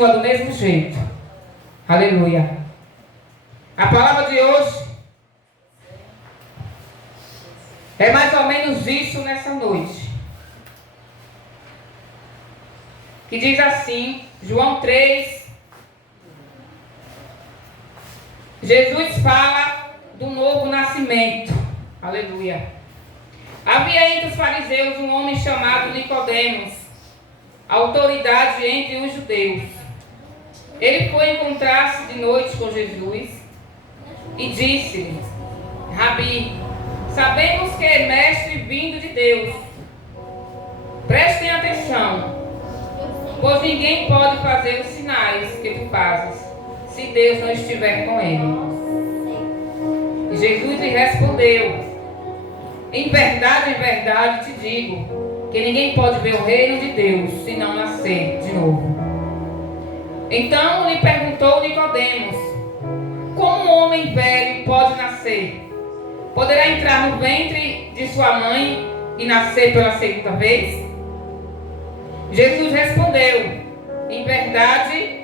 do mesmo jeito. Aleluia. A palavra de hoje é mais ou menos isso nessa noite. Que diz assim, João 3. Jesus fala do novo nascimento. Aleluia. Havia entre os fariseus um homem chamado Nicodemos, autoridade entre os judeus. Ele foi encontrar-se de noite com Jesus e disse-lhe: Rabi, sabemos que é mestre vindo de Deus. Prestem atenção, pois ninguém pode fazer os sinais que tu fazes, se Deus não estiver com ele. E Jesus lhe respondeu: em verdade te digo, que ninguém pode ver o reino de Deus se não nascer de novo. Então lhe perguntou Nicodemos: como um homem velho pode nascer? Poderá entrar no ventre de sua mãe e nascer pela segunda vez? Jesus respondeu: em verdade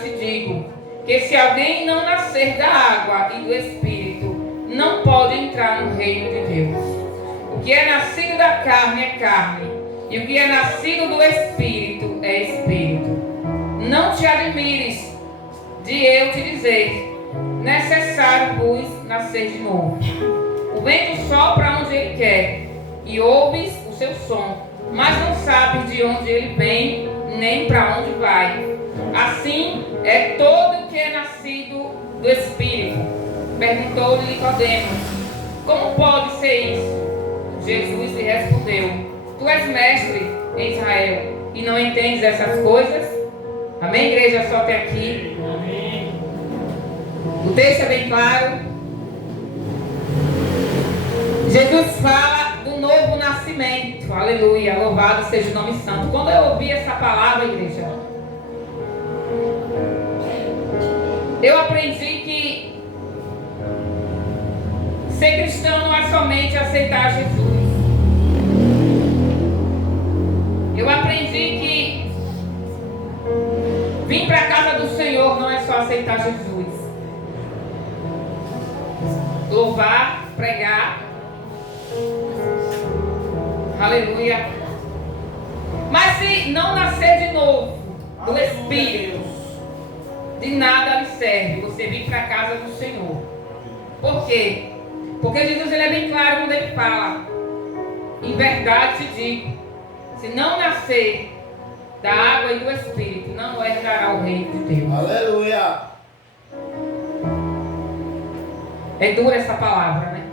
te digo, que se alguém não nascer da água e do Espírito, não pode entrar no reino de Deus. O que é nascido da carne é carne, e o que é nascido do Espírito é Espírito. Não te admires de eu te dizer: necessário vos nascer de novo. O vento sopra onde ele quer, e ouves o seu som, mas não sabes de onde ele vem, nem para onde vai. Assim é todo o que é nascido do Espírito. Perguntou-lhe Nicodemos: como pode ser isso? Jesus lhe respondeu: tu és mestre em Israel e não entendes essas coisas? Amém, igreja? Só até aqui. Amém. O texto é bem claro. Jesus fala do novo nascimento. Aleluia, louvado seja o nome santo. Quando eu ouvi essa palavra, igreja, eu aprendi que ser cristão não é somente aceitar Jesus. Eu aprendi que vir para a casa do Senhor não é só aceitar Jesus. Louvar, pregar. Aleluia. Mas se não nascer de novo do Espírito, de nada lhe serve você vir para a casa do Senhor. Por quê? Porque Jesus ele é bem claro quando ele fala: em verdade te digo, se não nascer da água e do Espírito, não herdará o reino de Deus. Aleluia. É dura essa palavra, né?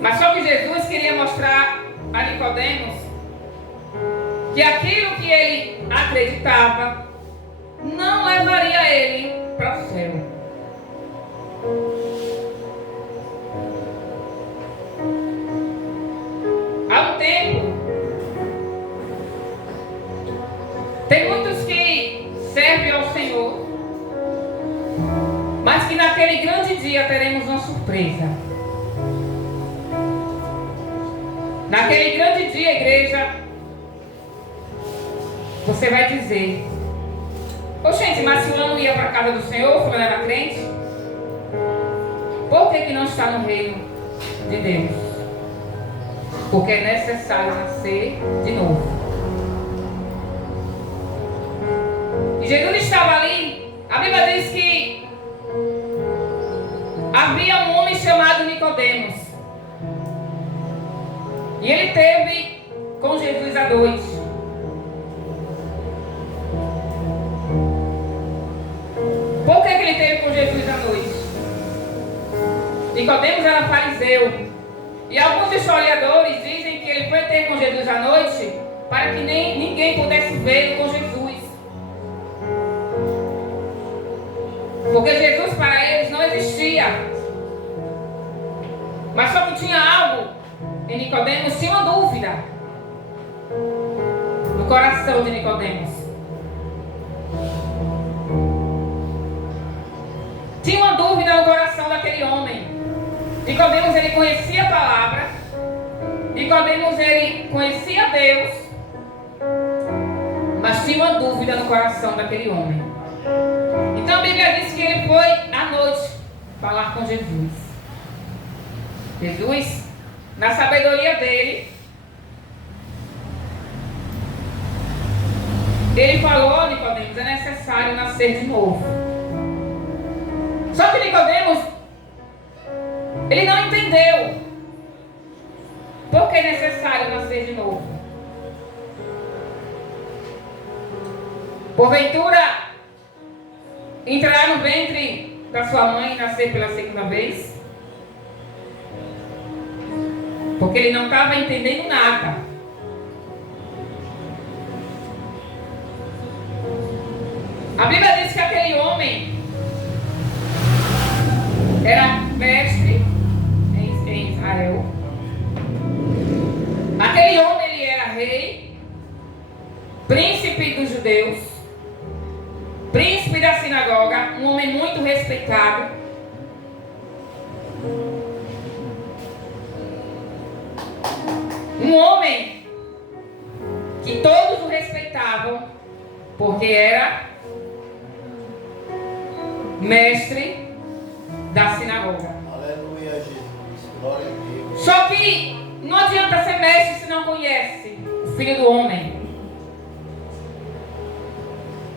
Mas só que Jesus queria mostrar a Nicodemos que aquilo que ele acreditava não levaria ele para o céu. Há um tempo, tem muitos que servem ao Senhor, mas que naquele grande dia teremos uma surpresa. Naquele grande dia, igreja, você vai dizer: ô gente, mas fulano ia para a casa do Senhor, fulano era crente, por que não está no reino de Deus? Porque é necessário nascer de novo. E Jesus estava ali. A Bíblia diz que havia um homem chamado Nicodemos, e ele teve com Jesus à noite. Por que ele teve com Jesus à noite? Nicodemos era fariseu, e alguns historiadores dizem que ele foi ter com Jesus à noite para que ninguém pudesse vê-lo com Jesus. Porque Jesus para eles não existia. Mas só que tinha algo em Nicodemos, tinha uma dúvida no coração de Nicodemos. Tinha uma dúvida no coração daquele homem. Nicodemos ele conhecia a palavra, Nicodemos ele conhecia Deus, mas tinha uma dúvida no coração daquele homem. Então a Bíblia diz que ele foi à noite falar com Jesus. Jesus, na sabedoria dele, ele falou: Nicodemos, é necessário nascer de novo. Só que Nicodemos, ele não entendeu por que é necessário nascer de novo. Porventura, entrar no ventre da sua mãe e nascer pela segunda vez? Porque ele não estava entendendo nada. A Bíblia diz que aquele homem era mestre em Israel. Aquele homem, ele era rei, príncipe dos judeus, príncipe da sinagoga, um homem muito respeitado. Um homem que todos o respeitavam, porque era mestre da sinagoga. Aleluia, Jesus. Glória a Deus. Só que não adianta ser mestre se não conhece o Filho do Homem.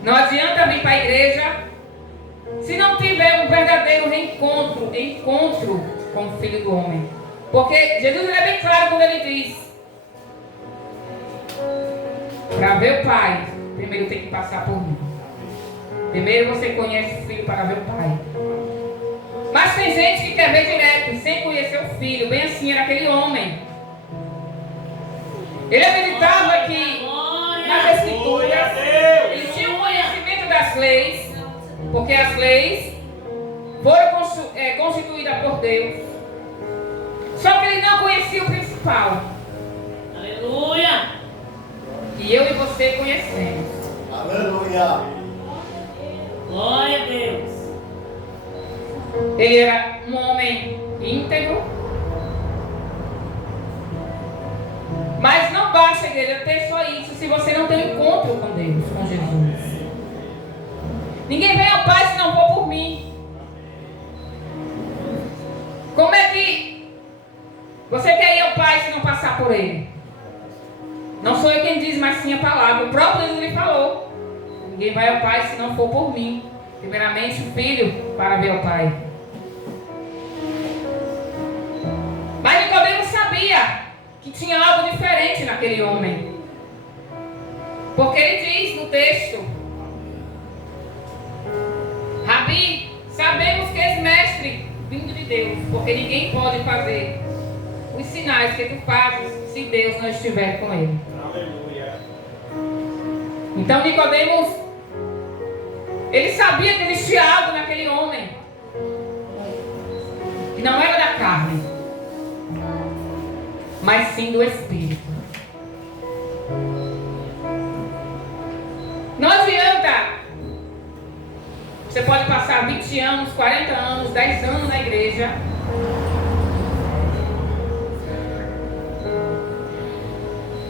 Não adianta vir para a igreja se não tiver um verdadeiro encontro com o Filho do Homem. Porque Jesus é bem claro quando ele diz: para ver o Pai, primeiro tem que passar por mim. Primeiro você conhece o Filho para ver o Pai. Mas tem gente que quer ver direto, sem conhecer o Filho. Bem assim era aquele homem. Ele acreditava que nas Escrituras ele tinha um conhecimento das leis, porque as leis foram constituídas por Deus. Só que ele não conhecia o principal. Aleluia! E eu e você conhecemos. Aleluia. Glória a Deus! Ele era um homem íntegro. Mas não basta, igreja, ter só isso se você não tem um encontro com Deus, com Jesus. Ninguém vem ao Pai se não for por mim. Como é que você quer ir ao Pai se não passar por Ele? Não sou eu quem diz, mas sim a palavra. O próprio Jesus lhe falou: ninguém vai ao Pai se não for por mim. Primeiramente o Filho para ver o Pai. Mas Nicodemos sabia que tinha algo diferente naquele homem. Porque ele diz no texto: Rabi, sabemos que és mestre vindo de Deus, porque ninguém pode fazer os sinais que tu fazes se Deus não estiver com ele. Aleluia. Então Nicodemos, ele sabia que existia algo naquele homem que não era da carne, mas sim do Espírito. Não adianta. Você pode passar 20 anos, 40 anos, 10 anos na igreja,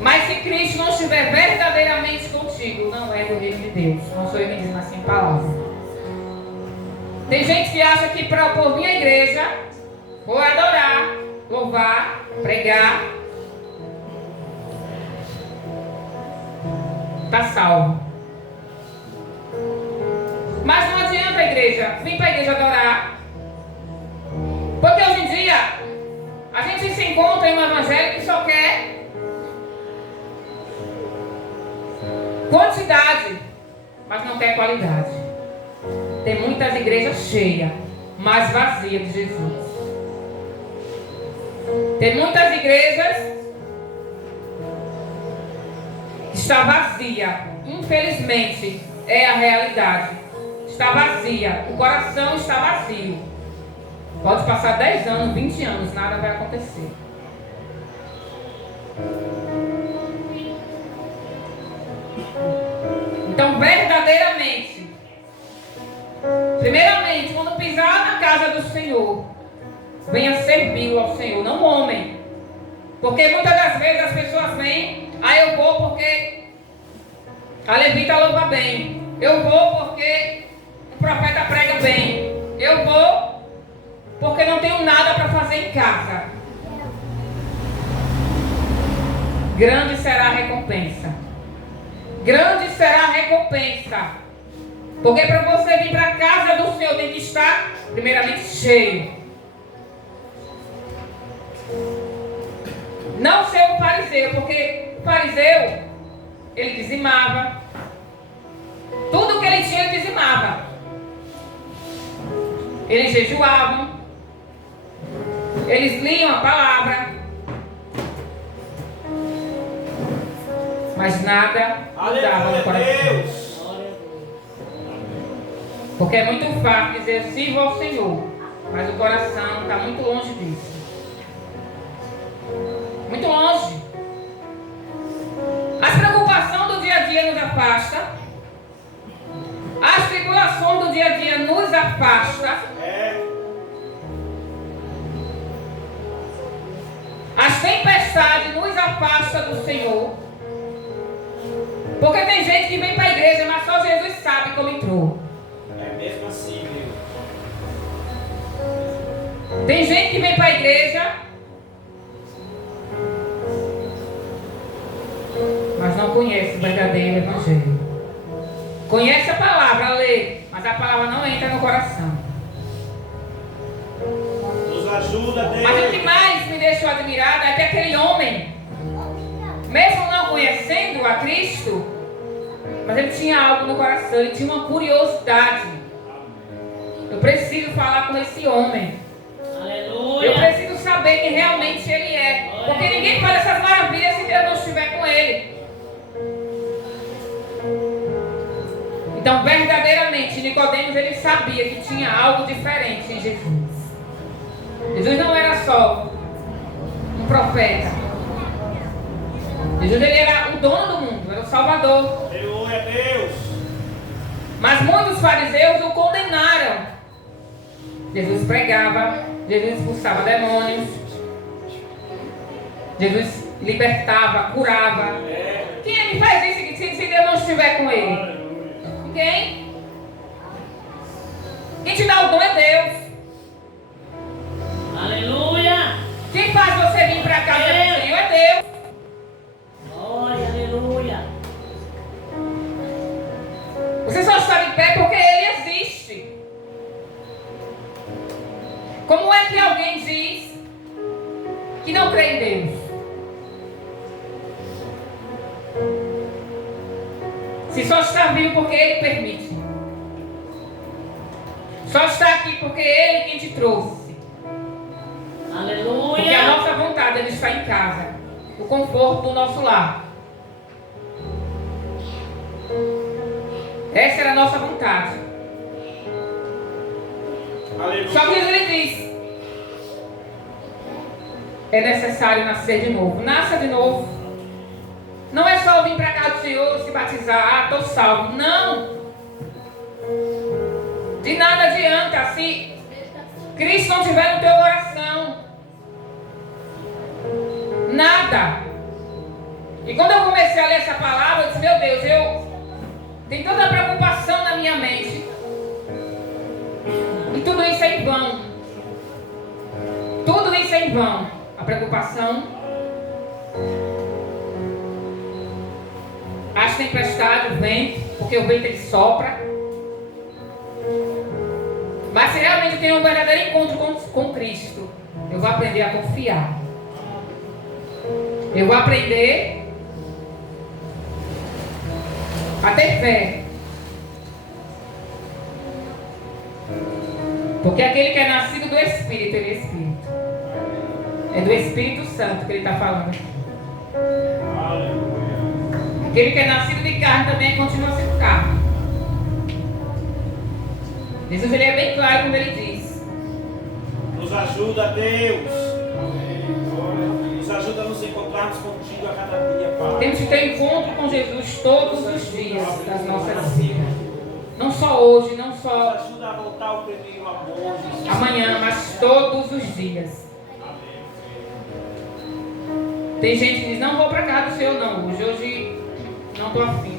mas se Cristo não estiver verdadeiramente contigo, não é do reino de Deus. Não sou eu que diz assim a palavra. Tem gente que acha que por vir à igreja, vou adorar, louvar, pregar, está salvo. Mas não adianta, igreja, vir para a igreja adorar. Porque hoje em dia a gente se encontra em um evangelho que só quer quantidade, mas não quer qualidade. Tem muitas igrejas cheias, mas vazias de Jesus. Tem muitas igrejas que está vazia. Infelizmente, é a realidade. Está vazia. O coração está vazio. Pode passar 10 anos, 20 anos, nada vai acontecer. Então, verdadeiramente, primeiramente, quando pisar na casa do Senhor, venha servi-lo ao Senhor, não o homem. Porque muitas das vezes as pessoas vêm: eu vou porque A levita louva bem. Eu vou porque o profeta prega bem. Eu vou porque não tenho nada para fazer em casa. Grande será a recompensa. Grande será a recompensa. Porque para você vir para a casa do Senhor tem que estar primeiramente cheio. Não ser um fariseu, porque o fariseu, ele dizimava. Tudo que ele tinha, ele dizimava. Eles jejuavam. Eles liam a palavra. Mas nada mudava no coração. Porque é muito fácil dizer sirva ao Senhor, mas o coração está muito longe disso. Muito longe. As preocupações do dia a dia nos afasta. As tribulações do dia a dia nos afasta. As tempestades nos afastam do Senhor. Porque tem gente que vem para a igreja, mas só Jesus sabe como entrou. É mesmo assim, meu. Tem gente que vem para a igreja, mas não conhece o verdadeiro evangelho. Conhece a palavra, lê, mas a palavra não entra no coração. Nos ajuda, Deus. Mas o que mais me deixou admirada é que aquele homem, mesmo não conhecendo a Cristo, mas ele tinha algo no coração, ele tinha uma curiosidade. Eu preciso falar com esse homem. Aleluia. Eu preciso saber quem realmente ele é. Porque ninguém faz essas maravilhas se Deus não estiver com ele. Então, verdadeiramente, Nicodemos, ele sabia que tinha algo diferente em Jesus. Jesus não era só um profeta. Jesus, ele era o dono do mundo, era o Salvador. Aleluia, Deus. Mas muitos fariseus o condenaram. Jesus pregava, Jesus expulsava demônios, Jesus libertava, curava. Quem é que faz isso se Deus não estiver com ele? Ninguém. Quem te dá o dom é Deus. Aleluia. Quem faz você vir para cá do Senhor é Deus. Glória, aleluia. Você só está de pé porque Ele existe. Como é que alguém diz que não crê em Deus? Se só está vivo porque Ele permite. Só está aqui porque Ele quem te trouxe. Aleluia. Porque a nossa vontade é de estar em casa. O conforto do nosso lar. Essa era a nossa vontade. Aleluia. Só que ele diz: é necessário nascer de novo. Nasça de novo. Não é só vir para cá do Senhor, se batizar, estou salvo. Não. De nada adianta se Cristo não estiver no teu coração. Nada. E quando eu comecei a ler essa palavra, eu disse: meu Deus, tem toda a preocupação na minha mente. E tudo isso é em vão. Tudo isso é em vão. A preocupação, as tempestades, o vento, porque o vento ele sopra. Mas se realmente eu tenho um verdadeiro encontro com Cristo, eu vou aprender a confiar. Eu vou aprender a ter fé. Porque aquele que é nascido do Espírito, ele é Espírito. É do Espírito Santo que ele está falando. Aquele que é nascido de carne também continua sendo carne. Jesus ele é bem claro quando ele diz: Nos ajuda, Deus. Nos ajuda a nos encontrarmos contigo a cada dia, Pai. temos que ter encontro com Jesus todos os dias das nossas vidas. Não só hoje, não Nos só ajuda a voltar ao primeiro amor, Jesus. amanhã, mas todos os dias. Tem gente que diz: não vou para casa do Senhor não, hoje não estou afim.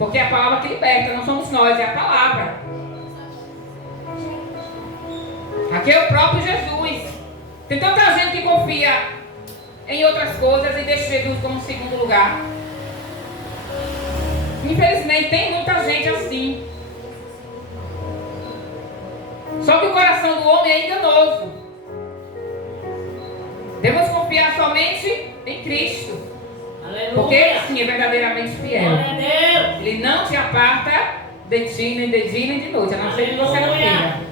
Porque é a palavra que liberta, não somos nós, é a palavra. Aqui é o próprio Jesus. Tem tanta gente que confia em outras coisas e deixa Jesus como segundo lugar. Infelizmente tem muita gente assim. Só que o coração do homem é enganoso. Devemos confiar somente em Cristo. Aleluia. Porque Ele sim é verdadeiramente fiel. Glória a Deus. Ele não te aparta de ti, nem de dia, nem de noite, a não ser que você não queira.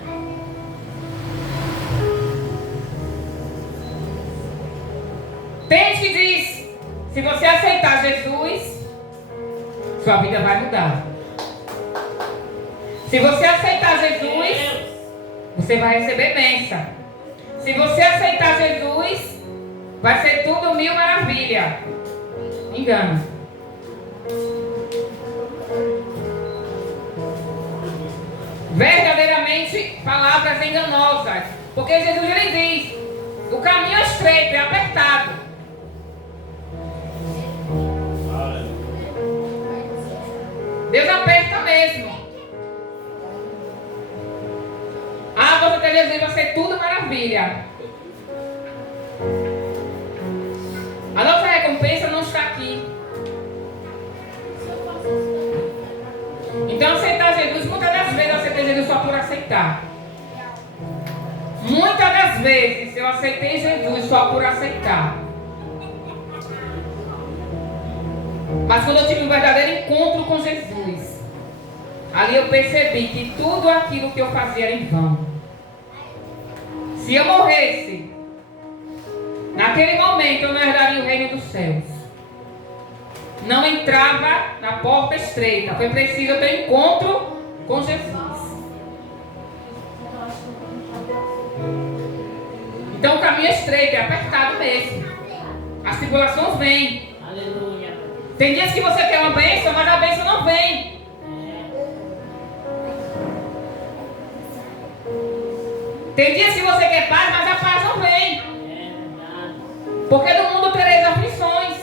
Tem gente que diz, se você aceitar Jesus, sua vida vai mudar. Se você aceitar Jesus, você vai receber bênção. Se você aceitar Jesus, vai ser tudo mil maravilha. Engano. Verdadeiramente palavras enganosas. Porque Jesus ele diz, o caminho é estreito, é apertado. Deus aperta mesmo. Ah, você tem Jesus, vai ser tudo maravilha. A nossa recompensa não está aqui. Então aceitar Jesus, muitas das vezes eu aceitei Jesus só por aceitar. Muitas das vezes eu aceitei Jesus só por aceitar. Mas quando eu tive um verdadeiro encontro com Jesus, ali eu percebi que tudo aquilo que eu fazia era em vão. Se eu morresse, naquele momento eu não herdaria o reino dos céus. Não entrava na porta estreita. Foi preciso eu ter encontro com Jesus. Então o caminho é estreito, é apertado mesmo. As tribulações vêm. Aleluia. Tem dias que você quer uma bênção, mas a bênção não vem. Tem dias que você quer paz, mas a paz não vem. Porque no mundo tereis aflições.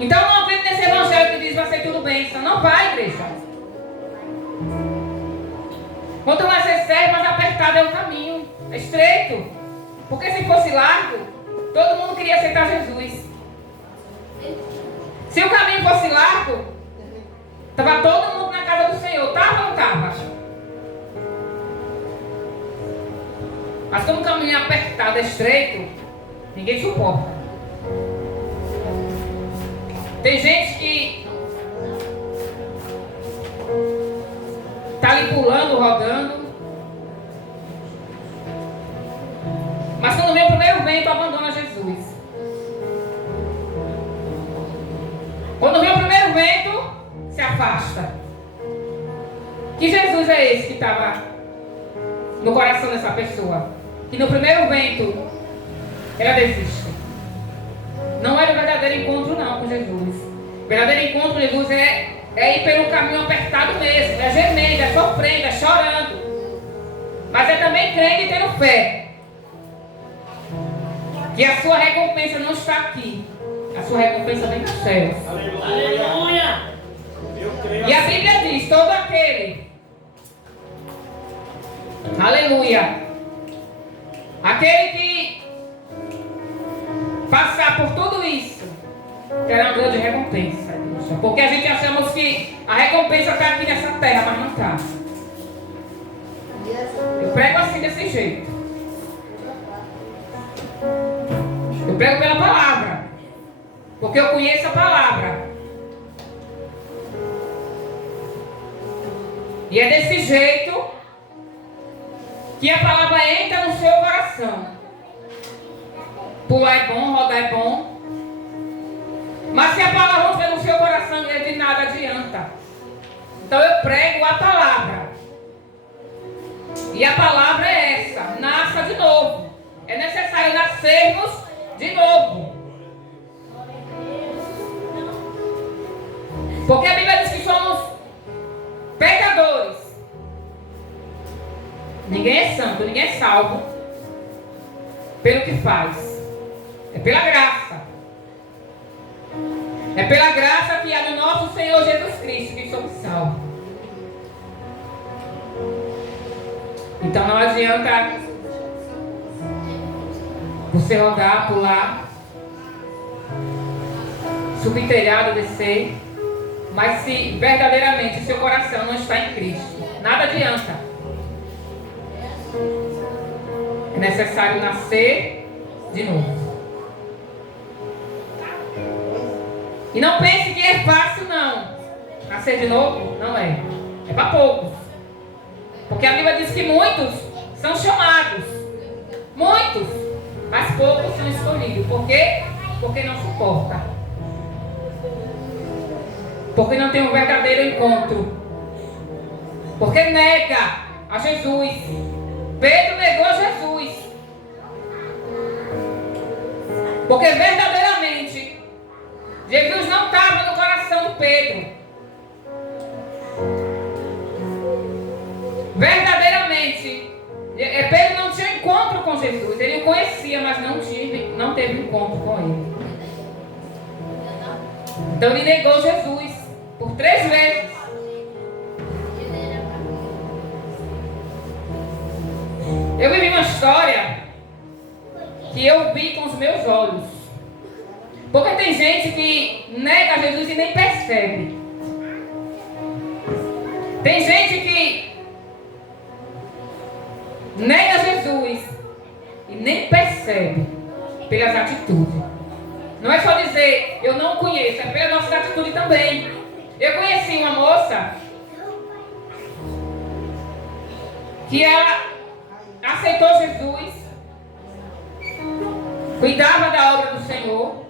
Então não acredite nesse evangelho que diz vai ser tudo bênção. Não vai, igreja. Quanto mais você serve, mais apertado é o caminho. É estreito. Porque se fosse largo, todo mundo queria aceitar Jesus. Se o caminho fosse largo, estava todo mundo na casa do Senhor. Estava ou não estava? Mas quando o caminho é apertado, é estreito, ninguém suporta. Tem gente que está ali pulando, rodando. Mas quando vem o primeiro vento, abandona Jesus. Quando vem o primeiro vento, se afasta. Que Jesus é esse que estava no coração dessa pessoa? Que no primeiro vento, ela desiste. Não era o verdadeiro encontro não com Jesus. O verdadeiro encontro com Jesus é ir pelo caminho apertado mesmo. É gemendo, é sofrendo, é chorando. Mas é também crendo e tendo fé. Que a sua recompensa não está aqui. A sua recompensa vem dos céus. Aleluia. Eu creio. E a Bíblia diz, todo aquele. Aleluia. Aquele que passar por tudo isso terá uma grande recompensa. Porque a gente achamos que a recompensa está aqui nessa terra, mas não está. Eu prego assim desse jeito. Eu prego pela palavra. Porque eu conheço a palavra. E é desse jeito que a palavra entra no seu coração. Pular é bom, rodar é bom. Mas se a palavra não estiver no seu coração, de nada adianta. Então eu prego a palavra. E a palavra é essa: nasça de novo. É necessário nascermos de novo. Porque a Bíblia diz que somos pecadores. Ninguém é santo, ninguém é salvo pelo que faz. É pela graça. É pela graça que há no nosso Senhor Jesus Cristo que somos salvos. Então não adianta você rodar, pular, subir telhado, descer, mas se verdadeiramente o seu coração não está em Cristo, nada adianta. É necessário nascer de novo. E não pense que é fácil, não. Nascer de novo, não é. É para poucos. Porque a Bíblia diz que muitos são chamados. Muitos. Mas poucos são escolhidos. Por quê? Porque não suporta. Porque não tem um verdadeiro encontro. Porque nega a Jesus. Pedro negou a Jesus. Porque verdadeiramente Jesus não estava no coração de Pedro. Verdadeiramente, Pedro não tinha encontro com Jesus. Ele o conhecia, mas não teve encontro com ele. Então ele negou Jesus por 3 vezes. Eu vivi uma história que eu vi com os meus olhos. Porque tem gente que nega Jesus e nem percebe. Tem gente que nega Jesus e nem percebe pelas atitudes. Não é só dizer, eu não conheço, é pela nossa atitude também. Eu conheci uma moça que ela aceitou Jesus, cuidava da obra do Senhor,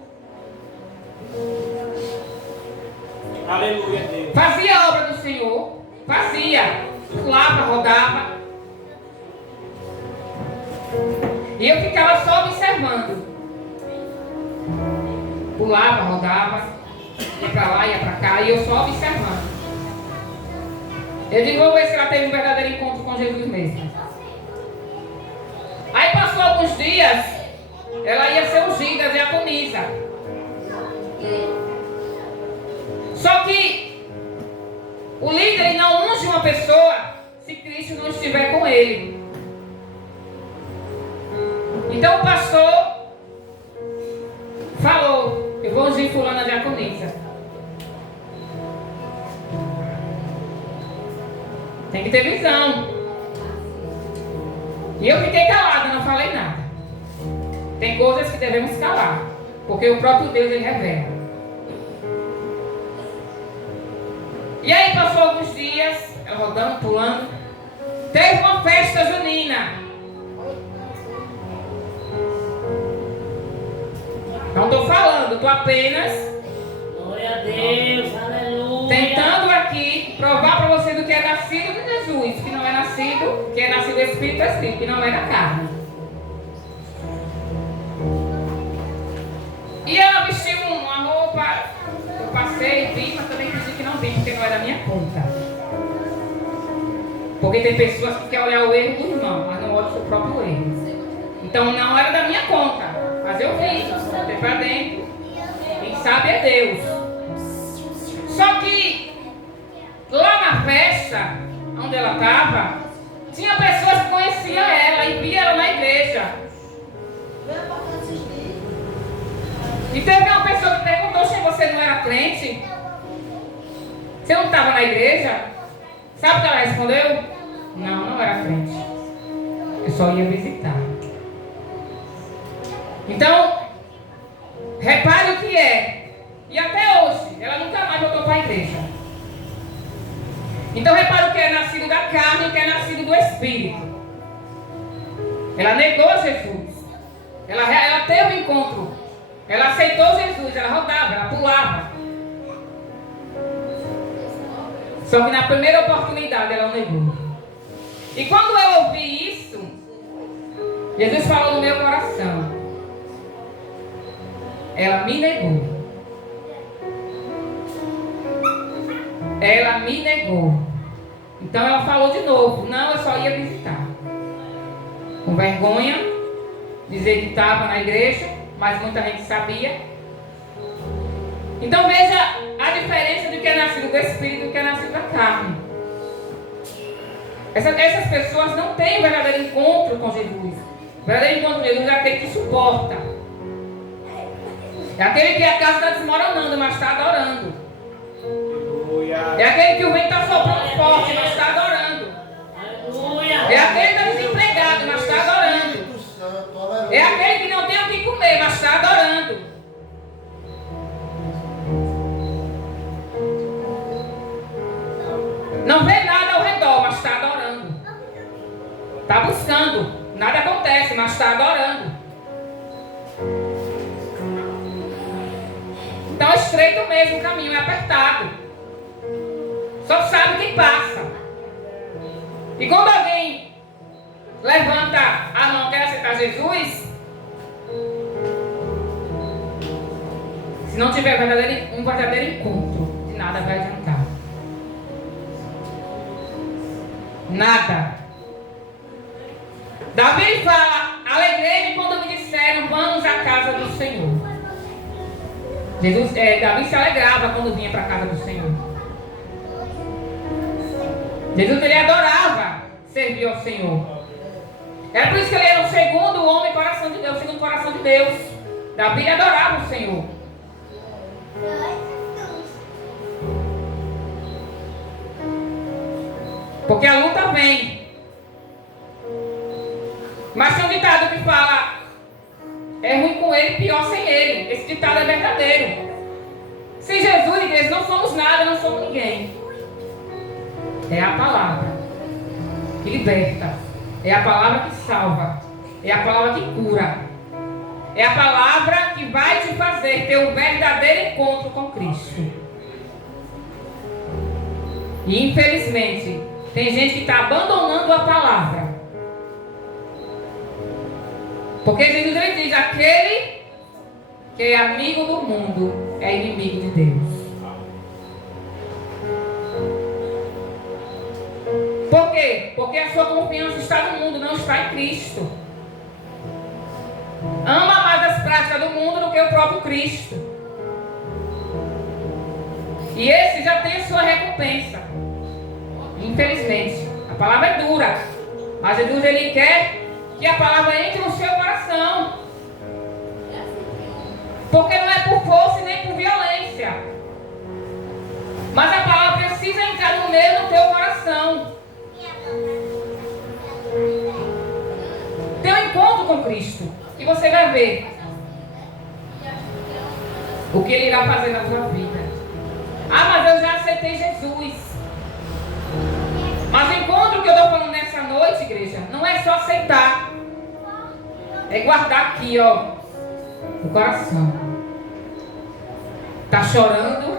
Aleluia, Deus. fazia a obra do Senhor, pulava, rodava. E eu ficava só observando. Pulava, rodava, ia pra lá, ia pra cá, e eu só observando. Eu digo, vou ver se ela teve um verdadeiro encontro com Jesus mesmo. Aí passou alguns dias, ela ia ser ungida, diaconisa. Só que o líder não unge uma pessoa se Cristo não estiver com ele. Então o pastor falou, eu vou ungir fulana diaconisa. Tem que ter visão. E eu fiquei calada, não falei nada. Tem coisas que devemos calar, porque o próprio Deus ele revela. E aí passou alguns dias, ela rodando, pulando. Teve uma festa junina. Não estou falando, estou apenas Glória a Deus, aleluia. tentando aqui provar para você do que é nascido de Jesus, que não é nascido, que é nascido do Espírito é Espírito, que não é da carne. E ela vestiu uma roupa, eu passei, vi, mas também disse que não vi, porque não é da minha conta. Porque tem pessoas que querem olhar o erro do irmão, mas não olham o seu próprio erro. Então não era da minha conta, mas eu vi, botei para dentro. Quem sabe é Deus. Só que lá na festa, onde ela estava, tinha pessoas que conheciam ela e via ela na igreja. E teve uma pessoa que perguntou se você não era crente. Você não estava na igreja? Sabe o que ela respondeu? Não, não era crente. Eu só ia visitar. Então, repare o que é. E até hoje, ela nunca mais voltou para a igreja. Então, repare o que é nascido da carne e o que é nascido do Espírito. Ela negou Jesus. Ela teve um encontro. Ela aceitou Jesus. Ela rodava, ela pulava. Só que na primeira oportunidade, ela negou. E quando eu ouvi isso, Jesus falou no meu coração. Ela me negou. Ela me negou. Então ela falou de novo. Não, eu só ia visitar. Com vergonha. Dizer que estava na igreja. Mas muita gente sabia. Então veja a diferença do que é nascido do Espírito e do que é nascido da carne. Essas pessoas não têm o verdadeiro encontro com Jesus. O verdadeiro encontro com Jesus é aquele que suporta. É aquele que a casa está desmoronando, mas está adorando. É aquele que o vento está soprando forte, mas está adorando. É aquele que está desempregado, mas está adorando. É aquele que não tem o que comer, mas está adorando. Não vê nada ao redor, mas está adorando. Está buscando. Nada acontece, mas está adorando. Então é estreito mesmo o caminho, é apertado. Só sabe quem passa. E quando alguém levanta a mão e quer aceitar Jesus, se não tiver um verdadeiro encontro, de nada vai adiantar. Nada. Davi fala: alegrei-me quando me disseram, vamos à casa do Senhor. Davi se alegrava quando vinha para a casa do Senhor. Jesus, ele adorava servir ao Senhor. É por isso que ele era o segundo homem coração de Deus, o segundo coração de Deus. Davi adorava o Senhor. Porque a luta vem. Mas tem um ditado que fala: é ruim com ele, pior sem ele. Esse ditado é verdadeiro. Sem Jesus, igreja, não somos nada, não somos ninguém. É a palavra que liberta. É a palavra que salva. É a palavra que cura. É a palavra que vai te fazer ter um verdadeiro encontro com Cristo. E infelizmente, tem gente que está abandonando a palavra. Porque Jesus ele diz: aquele que é amigo do mundo é inimigo de Deus. Por quê? Porque a sua confiança está no mundo, não está em Cristo. Ama mais as práticas do mundo do que o próprio Cristo. E esse já tem a sua recompensa. Infelizmente, a palavra é dura, mas Jesus ele quer que a palavra entre no seu coração. Porque não é por força e nem por violência, mas a palavra precisa entrar no meio do teu coração. Tem um encontro com Cristo e você vai ver o que Ele irá fazer na tua vida. Ah, mas eu já aceitei Jesus. Mas o encontro que eu estou falando nessa noite, igreja, não é só aceitar. É guardar aqui, ó, no coração. Está chorando.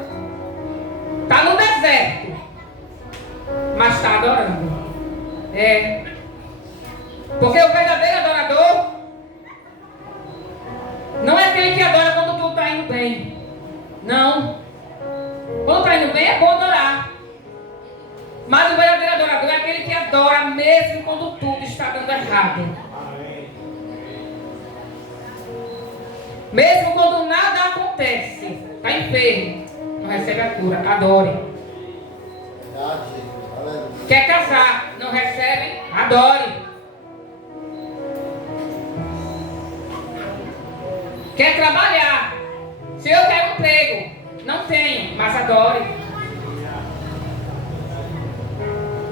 Está no deserto. Mas está adorando. É. Porque o verdadeiro adorador não é aquele que adora quando tudo está indo bem. Não. Quando está indo bem é bom adorar. Mas o verdadeiro adorador é aquele que adora mesmo quando tudo está dando errado. Mesmo quando nada acontece, está enfermo, não recebe a cura, adore. Quer casar, não recebe, adore. Quer trabalhar, se eu quero emprego, não tenho, mas adore.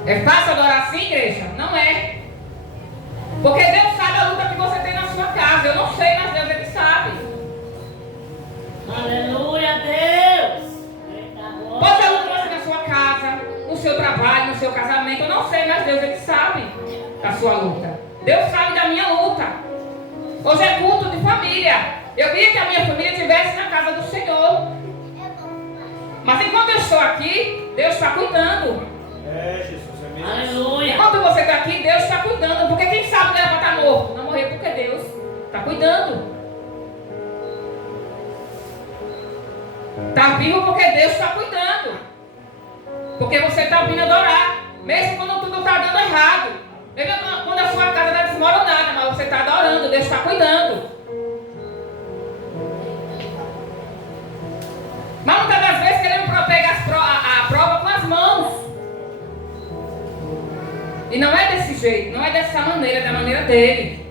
É fácil adorar assim, igreja? Não é. Porque Deus sabe a luta que você tem na sua casa. Eu não sei, mas Deus ele sabe. Aleluia, Deus. Pode ser a luta que você tem na sua casa, no seu trabalho, no seu casamento. Eu não sei, mas Deus ele sabe da sua luta. Deus sabe da minha luta. Hoje é culto de família. Eu queria que a minha família estivesse na casa do Senhor. Mas enquanto eu estou aqui, Deus está cuidando. É, Jesus, é mesmo. Aleluia. Enquanto você está aqui, Deus está cuidando. Porque quem sabe não era para estar morto. Não morrer porque Deus está cuidando. Está vivo porque Deus está cuidando. Porque você está vindo adorar. Mesmo quando tudo está dando errado. Mesmo quando a sua casa está desmoronada. Mas você está adorando. Deus está cuidando. jeito, não é dessa maneira, é da maneira dele.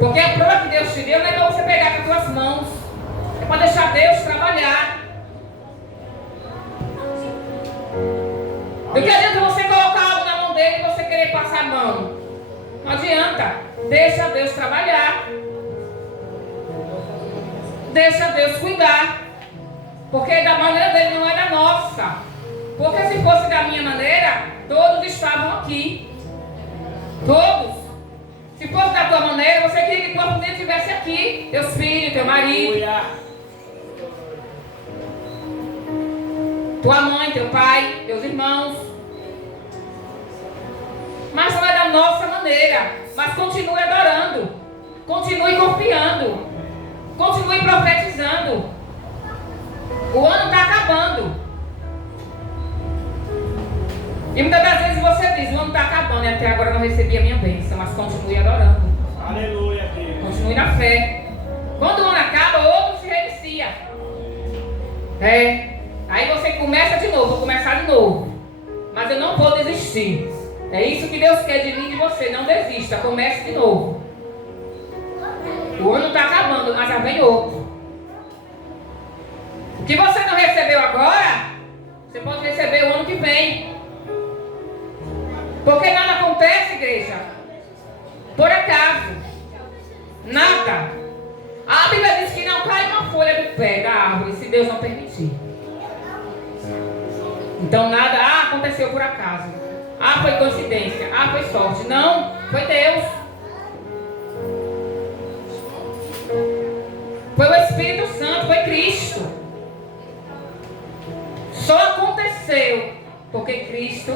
Porque a prova que Deus te deu não é para você pegar com as tuas mãos, é para deixar Deus trabalhar. Do que adianta você colocar algo na mão dele e você querer passar a mão? Não adianta. Deixa Deus trabalhar. Deixa Deus cuidar. Porque da maneira dele não é da nossa. Porque se fosse da minha maneira, todos estavam aqui. Todos. Se fosse da tua maneira, você queria que tua família estivesse aqui. Teus filhos, teu marido. Tua mãe, teu pai, teus irmãos. Mas não é da nossa maneira. Mas continue adorando. Continue confiando. Continue profetizando. O ano está acabando. E muitas das vezes você diz, o ano está acabando e até agora não recebi a minha bênção. Mas continue adorando. Aleluia, Deus. Continue na fé. Quando o ano acaba, outro se reinicia. Aí você começa de novo, vou começar de novo. Mas eu não vou desistir. É isso que Deus quer de mim e de você. Não desista, comece de novo. O ano está acabando, mas já vem outro. O que você não recebeu agora, você pode receber o ano que vem. Porque nada acontece, igreja, por acaso. Nada. A Bíblia diz que não cai uma folha do pé da árvore se Deus não permitir. Então nada, aconteceu por acaso. Foi coincidência. Foi sorte. Não, foi Deus. Foi o Espírito Santo, foi Cristo. Só aconteceu porque Cristo,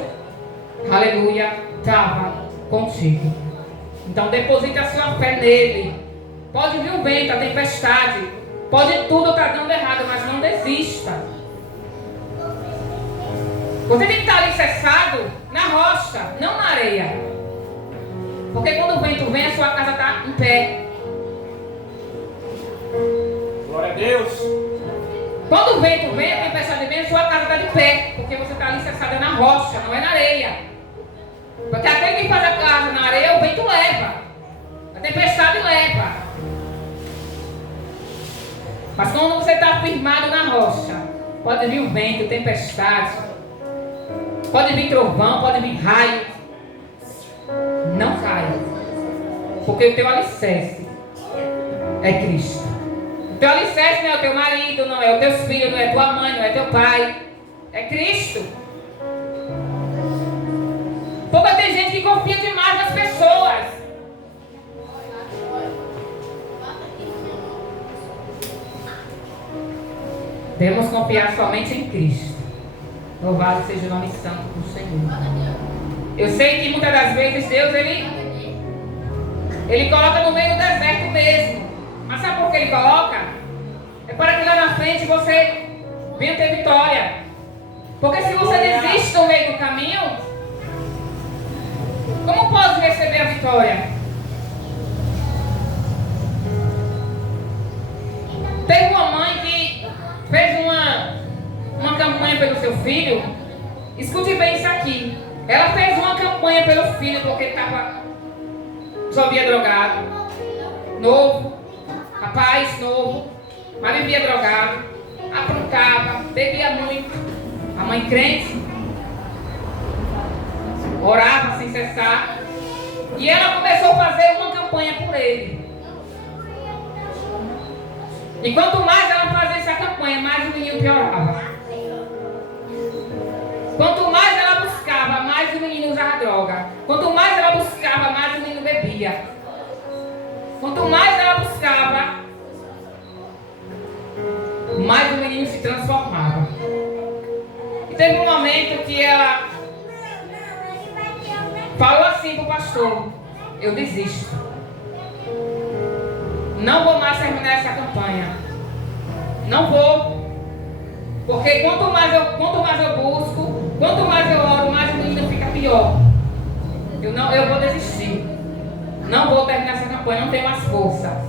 aleluia, estava contigo. Então deposite a sua fé nele. Pode vir o vento, a tempestade, pode tudo estar dando errado, mas não desista. Você tem que estar alicerçado na rocha, não na areia. Porque quando o vento vem, a sua casa está em pé. Glória a Deus. Quando o vento vem, a tempestade vem, a sua casa está de pé. Porque você está alicerçado na rocha, não é na areia. Porque aquele que faz a casa na areia, o vento leva. A tempestade leva. Mas quando você está firmado na rocha, pode vir o vento, tempestade, pode vir trovão, pode vir raio. Não caia. Porque o teu alicerce é Cristo. O teu alicerce não é o teu marido, não é os teus filhos, não é tua mãe, não é teu pai. É Cristo. Porque tem gente que confia demais nas pessoas. Devemos confiar somente em Cristo. Louvado seja o nome santo do Senhor. Eu sei que muitas das vezes Deus, Ele coloca no meio do deserto mesmo. Mas sabe por que Ele coloca? É para que lá na frente você venha ter vitória. Porque se você desiste no meio do caminho, como pode receber a vitória? Teve uma mãe que fez uma campanha pelo seu filho. Escute bem isso aqui. Ela fez uma campanha pelo filho porque só via drogado. Novo. Rapaz novo. Mas vivia drogado. Aprontava. Bebia muito. A mãe crente. Orava sem cessar. E ela começou a fazer uma campanha por ele. E quanto mais ela fazia essa campanha, mais o menino piorava. Quanto mais ela buscava, mais o menino usava droga. Quanto mais ela buscava, mais o menino bebia. Quanto mais ela buscava, mais o menino se transformava. E teve um momento que ela falou assim para o pastor: eu desisto. Não vou mais terminar essa campanha. Não vou. Porque quanto mais eu busco, quanto mais eu oro, mais o menino fica pior. Eu vou desistir. Não vou terminar essa campanha, não tenho mais força.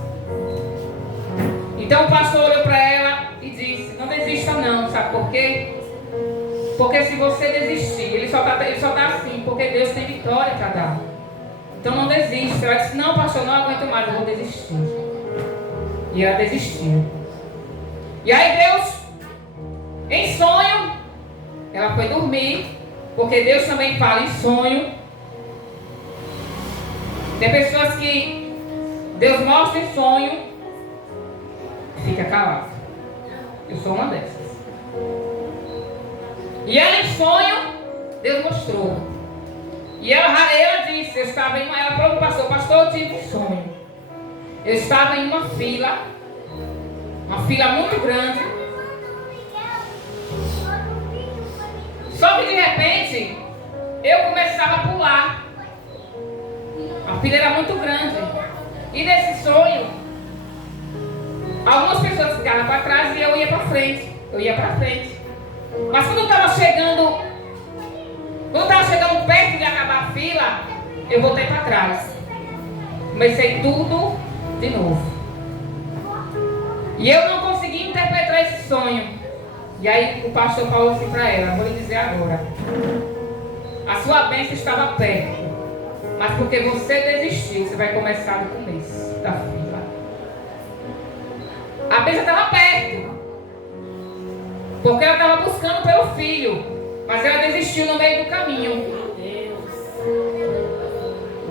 Então o pastor olhou para ela e disse: não desista não, sabe por quê? Porque se você desistir, ele só tá assim, porque Deus tem vitória para dar. Então não desista. Ela disse, não, pastor, não aguento mais, eu vou desistir. E ela desistiu. E aí Deus, em sonho, ela foi dormir, porque Deus também fala em sonho. Tem pessoas que Deus mostra em sonho, fica calado. Eu sou uma dessas. E ela em sonho, Deus mostrou. E ela disse, ela falou para o pastor, eu tive um sonho. Eu estava em uma fila muito grande. Só que de repente, eu começava a pular. A fila era muito grande. E nesse sonho, algumas pessoas ficavam para trás e eu ia para frente. Mas quando eu estava chegando perto de acabar a fila, eu voltei para trás. Comecei tudo de novo. E eu não consegui interpretar esse sonho. E aí o pastor falou assim para ela, vou lhe dizer agora. A sua bênção estava perto. Mas porque você desistiu, você vai começar do começo da fila. A bênção estava perto. Porque ela estava buscando pelo filho. Mas ela desistiu no meio do caminho.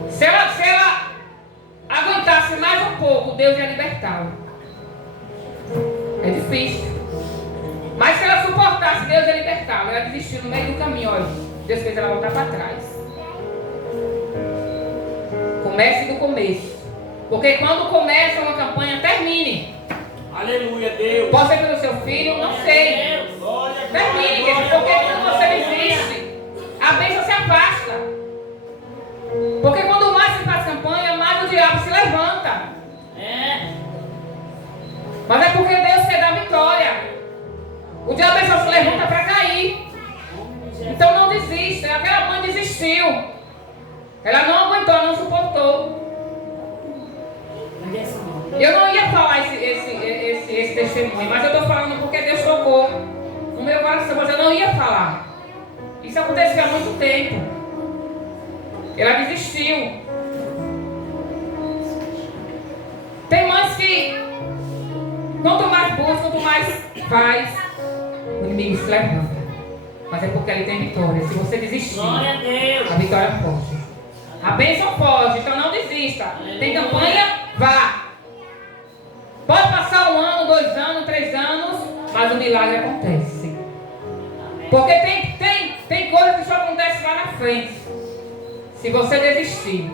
Se ela aguentasse mais um pouco, Deus ia libertá-la. É difícil. Mas se ela suportasse, Deus ia libertá-la. Ela desistiu no meio do caminho. Olha, Deus fez ela voltar para trás. Comece do começo. Porque quando começa uma campanha, termine. Aleluia, Deus. Pode ser pelo seu filho, não sei. Termine, querido, porque quando você desiste, a bênção se afasta. Porque quando mais se faz campanha, mais o diabo se levanta. Mas é porque Deus quer dar vitória. O diabo só se levanta para cair. Então não desista. Aquela mãe desistiu. Ela não aguentou, não suportou. Eu não ia falar esse testemunho, mas eu estou falando porque Deus tocou no meu coração, mas eu não ia falar. Isso aconteceu há muito tempo. Ela desistiu. Tem mães que, quanto mais busca, quanto mais faz, o inimigo se levanta. Mas é porque ele tem vitória. Se você desistir, a vitória foge. A bênção foge, então não desista. Tem campanha, vá. Pode passar 1 ano, 2 anos, 3 anos, mas o milagre acontece. Porque tem coisas que só acontecem lá na frente. Se você desistir,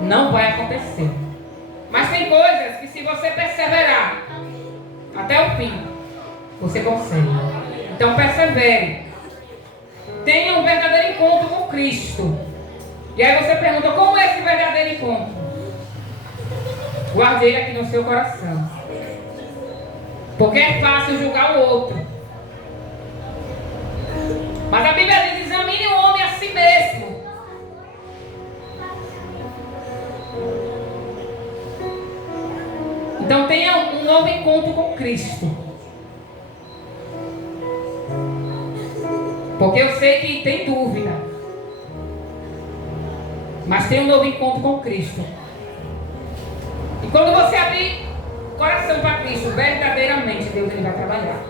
não vai acontecer. Mas tem coisas que se você perseverar até o fim, você consegue. Então persevere. Tenha um verdadeiro encontro com Cristo. E aí você pergunta, como é esse verdadeiro encontro? Guarde ele aqui no seu coração. Porque é fácil julgar o outro. Mas a Bíblia diz, examine o homem a si mesmo. Então tenha um novo encontro com Cristo. Porque eu sei que tem dúvida. Mas tem um novo encontro com Cristo. E quando você abrir o coração para Cristo, verdadeiramente Deus ele vai trabalhar.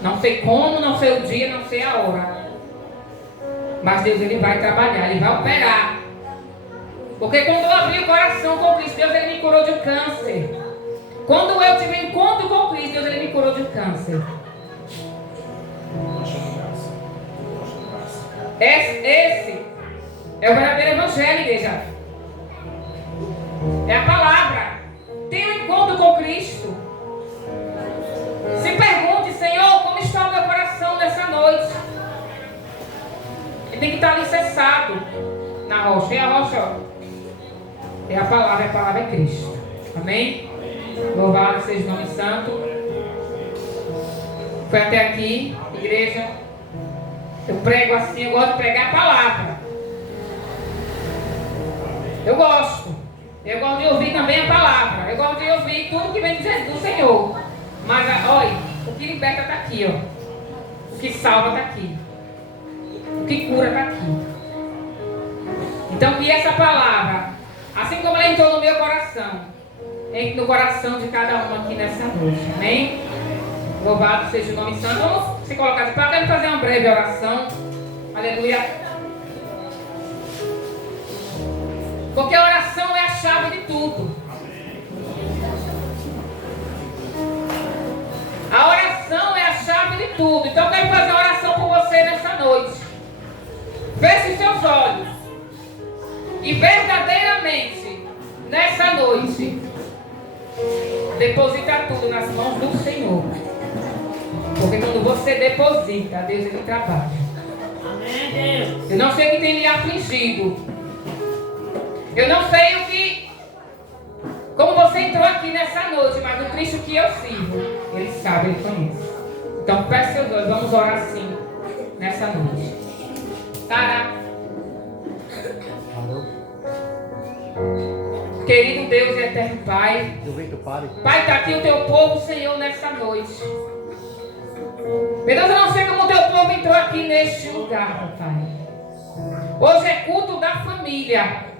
Não sei como, não sei o dia, não sei a hora. Mas Deus ele vai trabalhar, ele vai operar. Porque quando eu abri o coração com Cristo, Deus ele me curou de um câncer. Quando eu tive um encontro com Cristo, Deus ele me curou de um câncer. Esse é o verdadeiro evangelho, igreja. É a palavra. Tenha um encontro com Cristo. Se pergunte, Senhor, como está o meu coração nessa noite? Ele tem que estar alicerçado na rocha. E a rocha, ó, é a palavra é Cristo. Amém? Louvado seja o nome santo. Foi até aqui, igreja. Eu prego assim, eu gosto de pregar a palavra. Eu gosto de ouvir também a palavra. Eu gosto de ouvir tudo que vem do Senhor. Mas olha, o que liberta está aqui, ó. O que salva está aqui. O que cura está aqui. Então que essa palavra, assim como ela entrou no meu coração, entre no coração de cada um aqui nessa noite. Amém? Louvado seja o nome santo. Vamos se colocar de pé. Eu quero fazer uma breve oração. Aleluia. Porque a oração é a chave de tudo. A oração é a chave de tudo. Então eu quero fazer uma oração por você nessa noite. Feche os seus olhos. E verdadeiramente, nessa noite, deposita tudo nas mãos do Senhor. Porque quando você deposita, Deus ele trabalha. Amém, Deus. Eu não sei o que tem lhe afligido. Eu não sei o que... Como você entrou aqui nessa noite, mas o Cristo que eu sirvo, Ele sabe, Ele conhece. Então feche seus olhos, vamos orar assim, nessa noite. Tará. Querido Deus e eterno Pai, Pai, está aqui o teu povo, Senhor, nessa noite. Meu Deus, eu não sei como o teu povo entrou aqui neste lugar, Pai. Hoje é culto da família.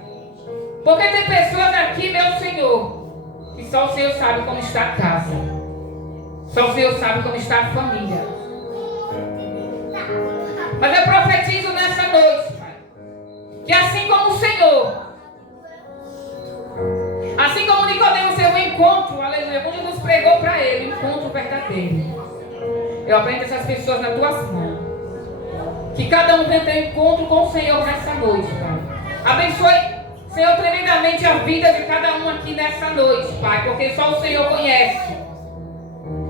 Porque tem pessoas aqui, meu Senhor, que só o Senhor sabe como está a casa. Só o Senhor sabe como está a família. Mas eu profetizo nessa noite, Pai, que assim como o Senhor, assim como Nicodemos teve um encontro, aleluia, quando Jesus pregou para ele, um encontro verdadeiro. Eu aprendo essas pessoas nas tuas mãos. Que cada um tenha um encontro com o Senhor nessa noite, Pai. Abençoe, Senhor, tremendamente a vida de cada um aqui nessa noite, Pai. Porque só o Senhor conhece.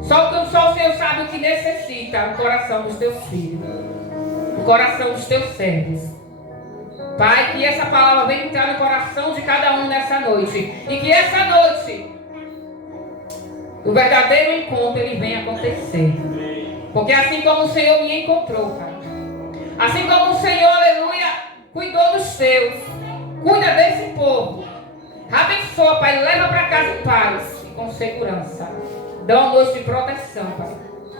Só o Senhor sabe o que necessita no coração dos teus filhos. No coração dos teus servos. Pai, que essa palavra venha entrar no coração de cada um nessa noite. E que essa noite o verdadeiro encontro ele venha acontecer. Porque assim como o Senhor me encontrou, Pai, assim como o Senhor, aleluia, cuidou dos teus, cuida desse povo, abençoa, Pai, leva para casa em paz e com segurança. Dá uma noite de proteção, Pai.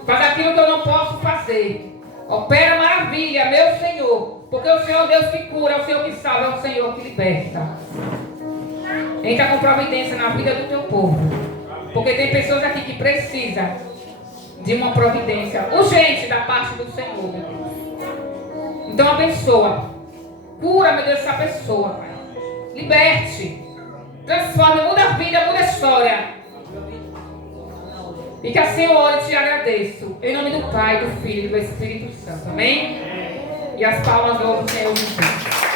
Faz aquilo que eu não posso fazer. Opera maravilha, meu Senhor. Porque o Senhor é o Deus que cura, é o Senhor que salva, é o Senhor que liberta. Entra com providência na vida do teu povo. Porque tem pessoas aqui que precisam de uma providência urgente da parte do Senhor, meu Deus. Então abençoa. Cura, meu Deus, essa pessoa, Pai. Liberte. Transforma, muda a vida, muda a história. E que assim eu oro e te agradeço. Em nome do Pai, do Filho e do Espírito Santo. Amém? E as palmas louvam o Senhor Jesus.